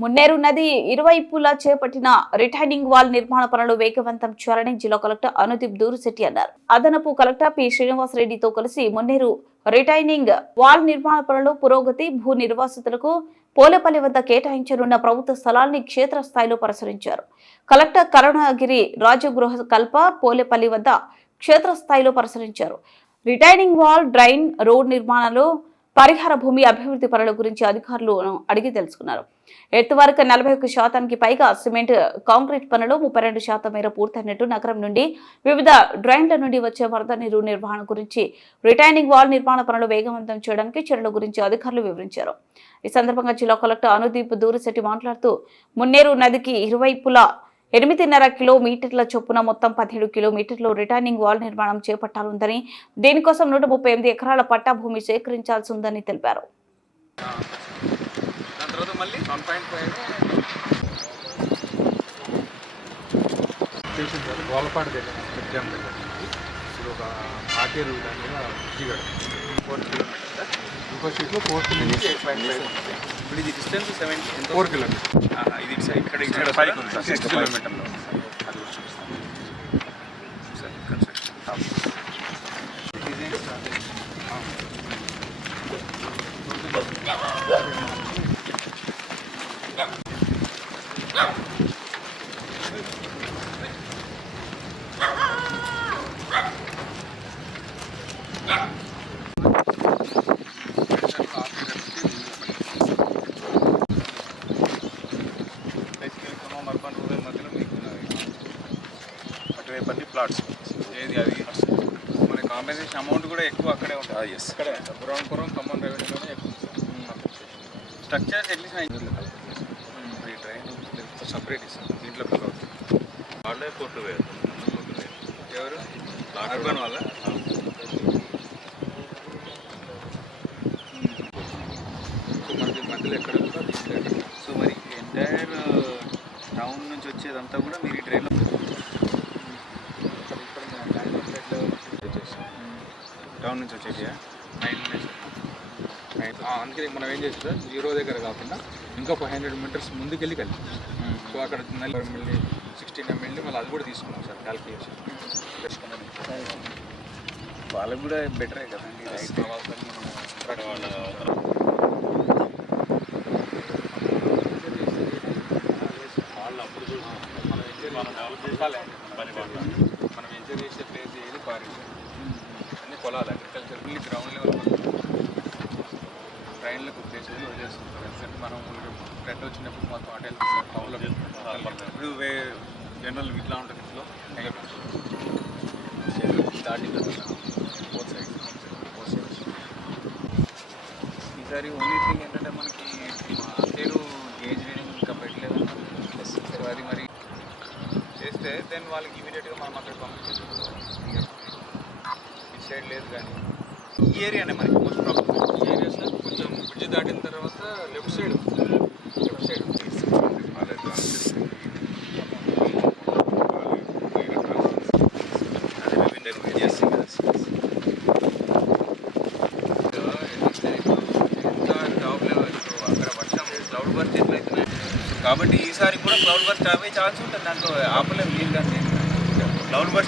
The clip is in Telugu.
మున్నేరు నది ఇరువైపులా చేపట్టిన రిటైనింగ్ వాల్ నిర్మాణ పనులు వేగవంతం చేయాలని జిల్లా కలెక్టర్ అనుదీప్ దూరుశెట్టి అన్నారు. అదనపు కలెక్టర్ పి శ్రీనివాసరెడ్డితో కలిసి మున్నేరు రిటైనింగ్ వాల్ నిర్మాణ పనులు పురోగతి, భూ నిర్వాసితులకు పోలేపల్లి వద్ద కేటాయించనున్న ప్రభుత్వ స్థలాన్ని క్షేత్రస్థాయిలో పరిశీలించారు. కలెక్టర్ కరుణగిరి రాజగృహ కల్ప పోలేపల్లి వద్ద క్షేత్రస్థాయిలో పరిశీలించారు. రిటైనింగ్ వాల్, డ్రైన్, రోడ్ నిర్మాణాలు, పరిహార భూమి అభివృద్ధి పనుల గురించి అధికారులను అడిగి తెలుసుకున్నారు. ఎత్తువరకు 41% పైగా సిమెంట్, కాంక్రీట్ పనులు 32% మేర పూర్తయినట్టు, నగరం నుండి వివిధ డ్రైన్ల నుండి వచ్చే వరద నీరు నిర్వహణ గురించి, రిటైనింగ్ వాల్ నిర్మాణ పనులు వేగవంతం చేయడానికి చర్యల గురించి అధికారులు వివరించారు. ఈ సందర్భంగా జిల్లా కలెక్టర్ అనుదీప్ దూరుశెట్టి మాట్లాడుతూ మున్నేరు నదికి ఇరువైపులా 8.5 కిలోమీటర్ల చొప్పున మొత్తం 17 కిలోమీటర్లు రిటైనింగ్ వాల్ నిర్మాణం చేపట్టాలందని, దీనికోసం 138 ఎకరాల పట్టా భూమి సేకరించాల్సి ఉందని తెలిపారు. ఇప్పుడు ఇది డిస్టెన్స్ 4 కిలోమీటర్స్. ఇది ఇక్కడ 5 కిలోమీటర్స్, 6 కిలోమీటర్లు. ప్లాట్స్ ఏది అది మన కాంపెన్సేషన్ అమౌంట్ కూడా ఎక్కువ అక్కడే ఉంటుంది. ఇక్కడే పురం ఖమ్మం రెవెన్యూలోనే ఎక్కువ స్ట్రక్చర్స్ అట్లీస్ట్ ట్రైన్ సపరేట్ ఇస్తాం. దీంట్లో వాళ్ళే కోర్టు వేరు. ఎవరు అర్బన్ వాళ్ళ మనకి మధ్యలో ఎక్కడ సో మరి ఎంటైర్ టౌన్ నుంచి వచ్చేదంతా కూడా మీరు ఈ ట్రైన్లో టౌన్ నుంచి వచ్చేది 9 అందుకే మనం ఏం చేస్తాం, 0 దగ్గర కాకుండా ఇంకా 500 మీటర్స్ ముందుకెళ్ళి కలిపి సో అక్కడ మళ్ళీ 16 ml మళ్ళీ అది కూడా తీసుకున్నాం సార్ క్యాల్కులేషన్. వాళ్ళకి కూడా బెటరే కదండి. మనం ఎంజాయ్ చేసే ప్లేస్ ఏది పారేసాం అన్ని పొలాలు, అగ్రికల్చర్ గ్రౌండ్ లెవెల్ ట్రైన్లకు ప్లేసెస్ వదిలేస్తుంటారు. ఎందుకంటే మనం ఫ్రెండ్ వచ్చినప్పుడు మొత్తం అటెల్ టౌన్లో ఇప్పుడు జనరల్ ఇట్లా ఉంటుంది. ఇంట్లో స్టార్టింగ్ బోత్ సైడ్స్. ఈసారి ఓన్లీ థింగ్ ఏంటంటే మనకి పేరు గేజ్ రీడింగ్ ఇంకా పెట్టలేదు. అది మరి చేస్తే దెన్ వాళ్ళకి ఇమీడియట్గా మనం అక్కడ పంపించేసి ఈ సైడ్ లేదు. కానీ ఈ ఏరియానే మనకి మోస్ట్ ప్రాబ్లం. ఈ ఏరియాస్లో కొంచెం బ్రిడ్జ్ దాటిన తర్వాత లెఫ్ట్ సైడ్ కాబట్టి ఈసారి కూడా క్లౌడ్ బర్స్ట్ అవే ఛాన్స్ ఉంటుంది. దాంట్లో ఆపలేము. మీరు కానీ క్లౌడ్ బర్స్ట్